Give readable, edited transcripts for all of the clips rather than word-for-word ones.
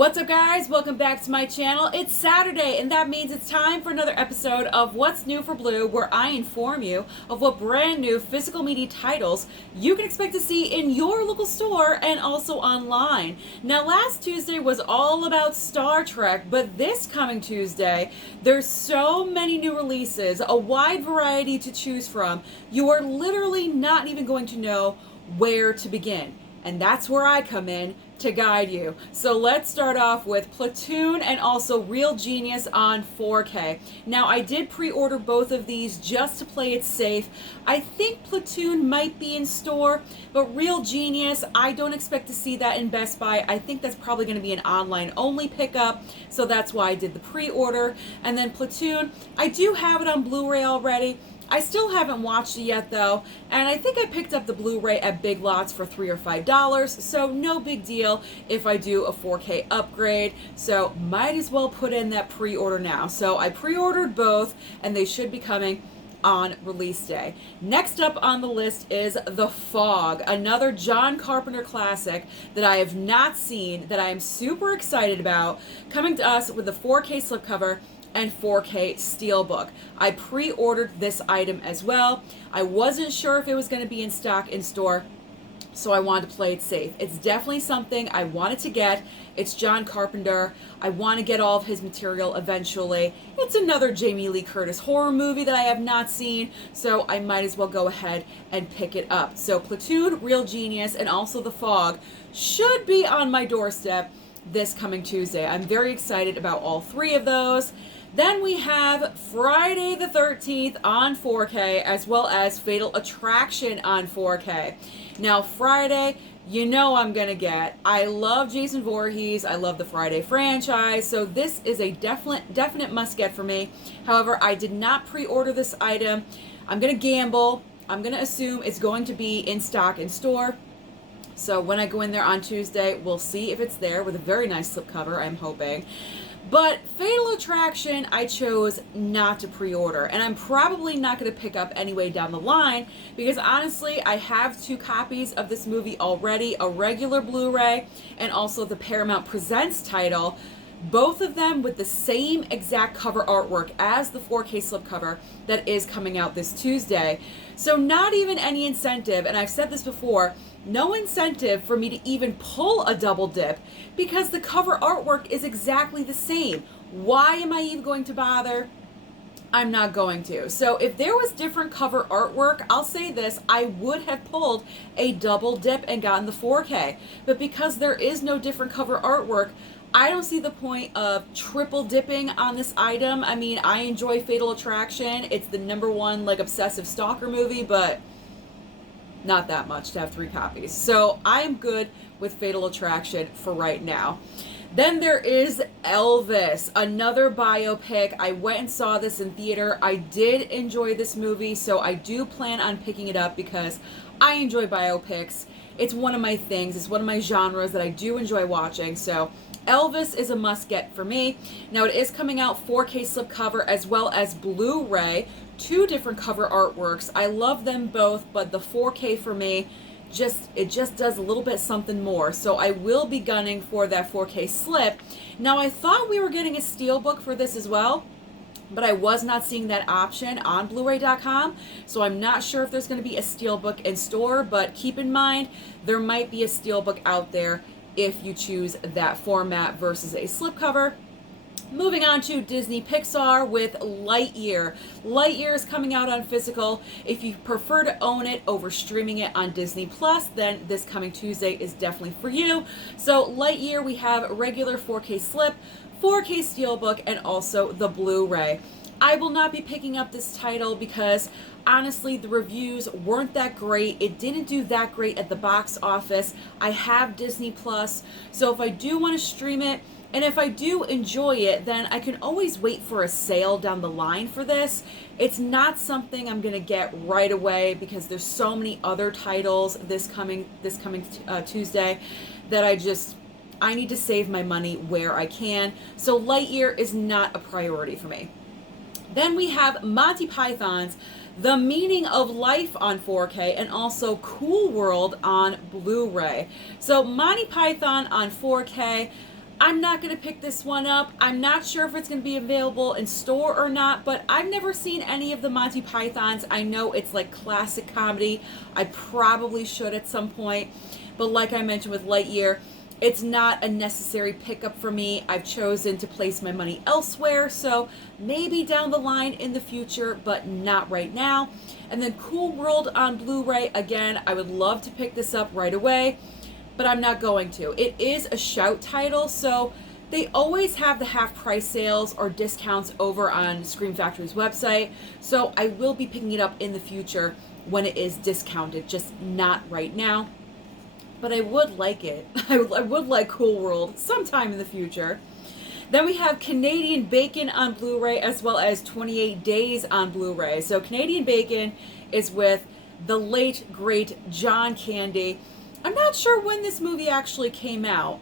What's up, guys? Welcome back to my channel. It's Saturday, and that means it's time for another episode of What's New for Blue, where I inform you of what brand new physical media titles you can expect to see in your local store and also online. Now, last Tuesday was all about Star Trek, but this coming Tuesday, there's so many new releases, a wide variety to choose from, you are literally not even going to know where to begin. And that's where I come in to guide you. So let's start off with Platoon and also Real Genius on 4K. Now, I did pre-order both of these just to play it safe. I think Platoon might be in store, but Real Genius, I don't expect to see that in Best Buy. I think that's probably going to be an online only pickup, so that's why I did the pre-order. And then Platoon, I do have it on Blu-ray already. I still haven't watched it yet though, and I think I picked up the Blu-ray at Big Lots for $3 or $5, so no big deal if I do a 4K upgrade, so might as well put in that pre-order now. So I pre-ordered both, and they should be coming on release day. Next up on the list is The Fog, another John Carpenter classic that I have not seen, that I am super excited about, coming to us with the 4K slipcover and 4K Steelbook. I pre-ordered this item as well. I wasn't sure if it was going to be in stock in store, so I wanted to play it safe. It's definitely something I wanted to get. It's John Carpenter. I want to get all of his material eventually. It's another Jamie Lee Curtis horror movie that I have not seen, so I might as well go ahead and pick it up. So Platoon, Real Genius, and also The Fog should be on my doorstep this coming Tuesday. I'm very excited about all three of those. Then we have Friday the 13th on 4K, as well as Fatal Attraction on 4K. Now, Friday, you know I'm gonna get. I love Jason Voorhees. I love the Friday franchise, so this is a definite must-get for me. However, I did not pre-order this item. I'm gonna gamble. I'm gonna assume it's going to be in stock in store. So when I go in there on Tuesday, we'll see if it's there with a very nice slipcover, I'm hoping. But Fatal Attraction, I chose not to pre-order, and I'm probably not going to pick up anyway down the line, because honestly, I have 2 copies of this movie already, a regular Blu-ray and also the Paramount Presents title, both of them with the same exact cover artwork as the 4K slipcover that is coming out this Tuesday. So not even any incentive, and I've said this before, no incentive for me to even pull a double dip, because the cover artwork is exactly the same. Why am I even going to bother? I'm not going to. So if there was different cover artwork, I'll say this, I would have pulled a double dip and gotten the 4K. But because there is no different cover artwork, I don't see the point of triple dipping on this item. I mean, I enjoy Fatal Attraction. It's the #1 like obsessive stalker movie, but not that much to have 3 copies. So I am good with Fatal Attraction for right now. Then there is Elvis, another biopic. I went and saw this in theater. I did enjoy this movie, so I do plan on picking it up because I enjoy biopics. It's one of my things. It's one of my genres that I do enjoy watching. So Elvis is a must-get for me. Now, it is coming out 4K slipcover as well as Blu-ray. 2 different cover artworks. I love them both, but the 4K for me, it just does a little bit something more. So I will be gunning for that 4K slip. Now, I thought we were getting a steelbook for this as well, but I was not seeing that option on blu-ray.com, so I'm not sure if there's going to be a steelbook in store, but keep in mind, there might be a steelbook out there if you choose that format versus a slipcover. Moving on to Disney Pixar with Lightyear. Lightyear is coming out on physical. If you prefer to own it over streaming it on Disney Plus, then this coming Tuesday is definitely for you. So Lightyear, we have regular 4K slip, 4K steelbook, and also the Blu-ray. I will not be picking up this title because honestly the reviews weren't that great. It didn't do that great at the box office. I have Disney Plus, so if I do want to stream it, and if I do enjoy it, then I can always wait for a sale down the line for this. It's not something I'm going to get right away because there's so many other titles this coming Tuesday that I need to save my money where I can. So Lightyear is not a priority for me. Then we have Monty Python's The Meaning of Life on 4K and also Cool World on Blu-ray. So Monty Python on 4K, I'm not going to pick this one up. I'm not sure if it's going to be available in store or not, but I've never seen any of the Monty Pythons. I know it's like classic comedy. I probably should at some point, but like I mentioned with Lightyear, it's not a necessary pickup for me. I've chosen to place my money elsewhere, so maybe down the line in the future, but not right now. And then Cool World on Blu-ray, again, I would love to pick this up right away, but I'm not going to. It is a Shout title, so they always have the half price sales or discounts over on Scream Factory's website, so I will be picking it up in the future when it is discounted, just not right now. But I would like it. I would like Cool World sometime in the future. Then we have Canadian Bacon on Blu-ray as well as 28 Days on Blu-ray. So Canadian Bacon is with the late, great John Candy. I'm not sure when this movie actually came out.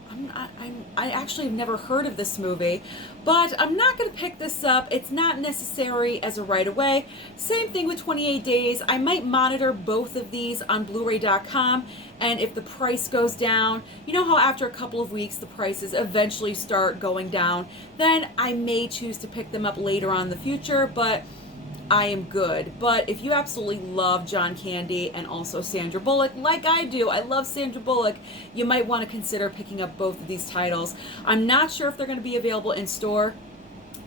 I actually have never heard of this movie, but I'm not going to pick this up. It's not necessary as a right away. Same thing with 28 Days. I might monitor both of these on Blu-ray.com, and if the price goes down, you know how after a couple of weeks the prices eventually start going down, then I may choose to pick them up later on in the future, but I am good. But if you absolutely love John Candy and also Sandra Bullock, like I do, I love Sandra Bullock, you might want to consider picking up both of these titles. I'm not sure if they're going to be available in store.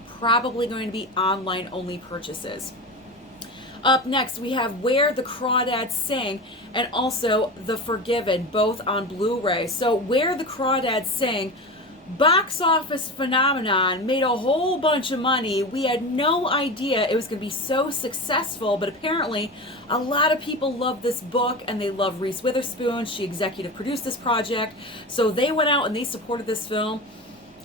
Probably going to be online only purchases. Up next, we have Where the Crawdads Sing and also The Forgiven, both on Blu-ray. So Where the Crawdads Sing, box office phenomenon, made a whole bunch of money. We had no idea it was going to be so successful, but apparently a lot of people love this book and they love Reese Witherspoon. She executive produced this project, so they went out and they supported this film,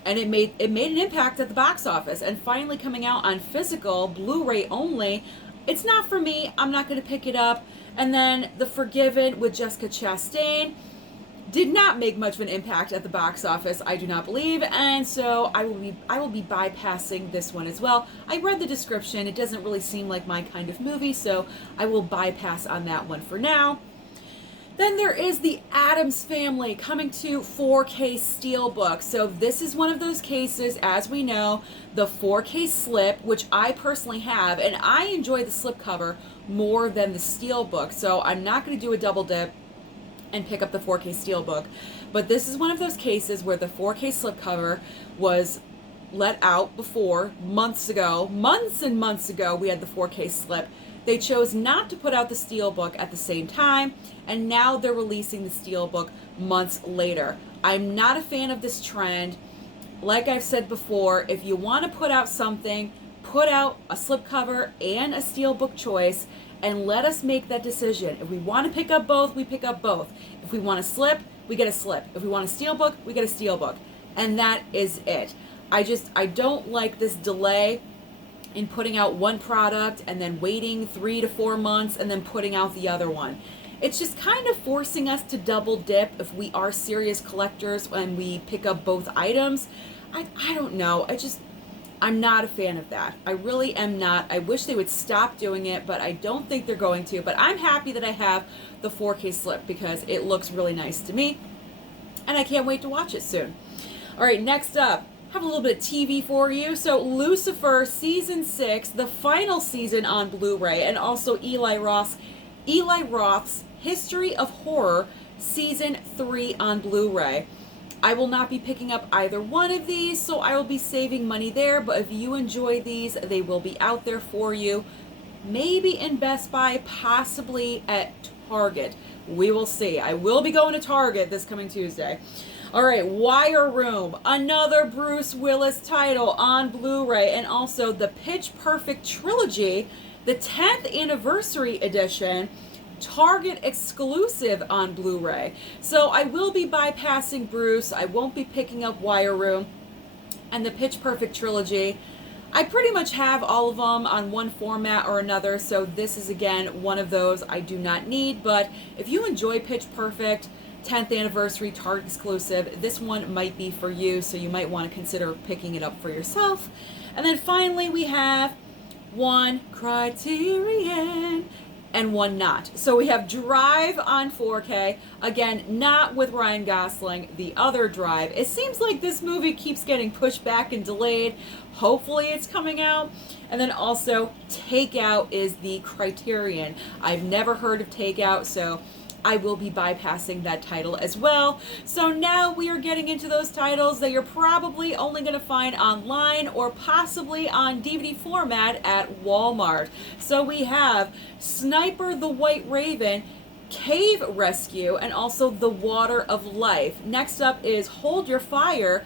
and it made an impact at the box office. And finally coming out on physical Blu-ray only, it's not for me. I'm not going to pick it up. And then The Forgiven with Jessica Chastain did not make much of an impact at the box office, I do not believe, and so I will be bypassing this one as well. I read the description. It doesn't really seem like my kind of movie, so I will bypass on that one for now. Then there is the Addams Family coming to 4K Steelbook. So this is one of those cases, as we know, the 4K slip, which I personally have, and I enjoy the slipcover more than the Steelbook, so I'm not going to do a double dip and pick up the 4K Steelbook. But this is one of those cases where the 4K slipcover was let out before, months and months ago, we had the 4K slip. They chose not to put out the Steelbook at the same time, and now they're releasing the Steelbook months later. I'm not a fan of this trend. Like I've said before, if you want to put out something, put out a slipcover and a Steelbook choice, and let us make that decision. If we want to pick up both, we pick up both. If we want a slip, we get a slip. If we want a Steelbook, we get a Steelbook. And that is it. I don't like this delay in putting out one product and then waiting 3 to 4 months and then putting out the other one. It's just kind of forcing us to double dip if we are serious collectors when we pick up both items. I don't know. I'm not a fan of that. I really am not. I wish they would stop doing it, but I don't think they're going to. But I'm happy that I have the 4K slip because it looks really nice to me, and I can't wait to watch it soon. All right, next up, I have a little bit of TV for you. So Lucifer Season 6, the final season on Blu-ray, and also Eli Roth's History of Horror Season 3 on Blu-ray. I will not be picking up either one of these, so I will be saving money there, but if you enjoy these, they will be out there for you. Maybe in Best Buy, possibly at Target. We will see. I will be going to Target this coming Tuesday. All right, Wire Room, another Bruce Willis title on Blu-ray, and also the Pitch Perfect Trilogy, the 10th Anniversary Edition, Target exclusive on Blu-ray. So I will be bypassing Bruce. I won't be picking up Wire Room. And the Pitch Perfect Trilogy, I pretty much have all of them on one format or another, so this is again one of those I do not need. But if you enjoy Pitch Perfect, 10th Anniversary Target exclusive, this one might be for you, so you might want to consider picking it up for yourself. And then finally we have One Criterion, and one not. So we have Drive on 4K, again, not with Ryan Gosling, the other Drive. It seems like this movie keeps getting pushed back and delayed. Hopefully it's coming out. And then also Takeout is the Criterion. I've never heard of Takeout, so I will be bypassing that title as well. So now we are getting into those titles that you're probably only going to find online or possibly on DVD format at Walmart. So we have Sniper the White Raven, Cave Rescue, and also The Water of Life. Next up is Hold Your Fire,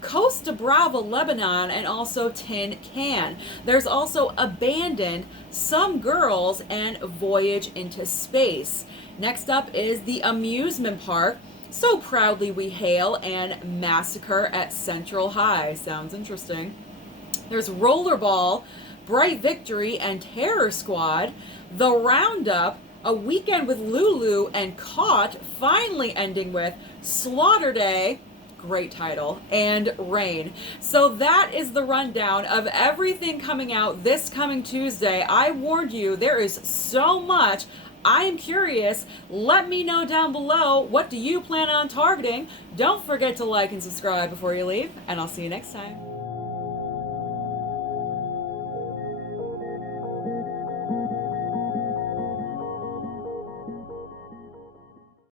Costa, Brava, Lebanon, and also Tin Can. There's also Abandoned, Some Girls, and Voyage into Space. Next up is the Amusement Park, So Proudly We Hail, and Massacre at Central High. Sounds interesting. There's Rollerball, Bright Victory, and Terror Squad. The Roundup, A Weekend with Lulu, and Caught, finally ending with Slaughter Day, great title, and Rain. So that is the rundown of everything coming out this coming Tuesday. I warned you, there is so much. I am curious. Let me know down below, what do you plan on targeting? Don't forget to like and subscribe before you leave, and I'll see you next time.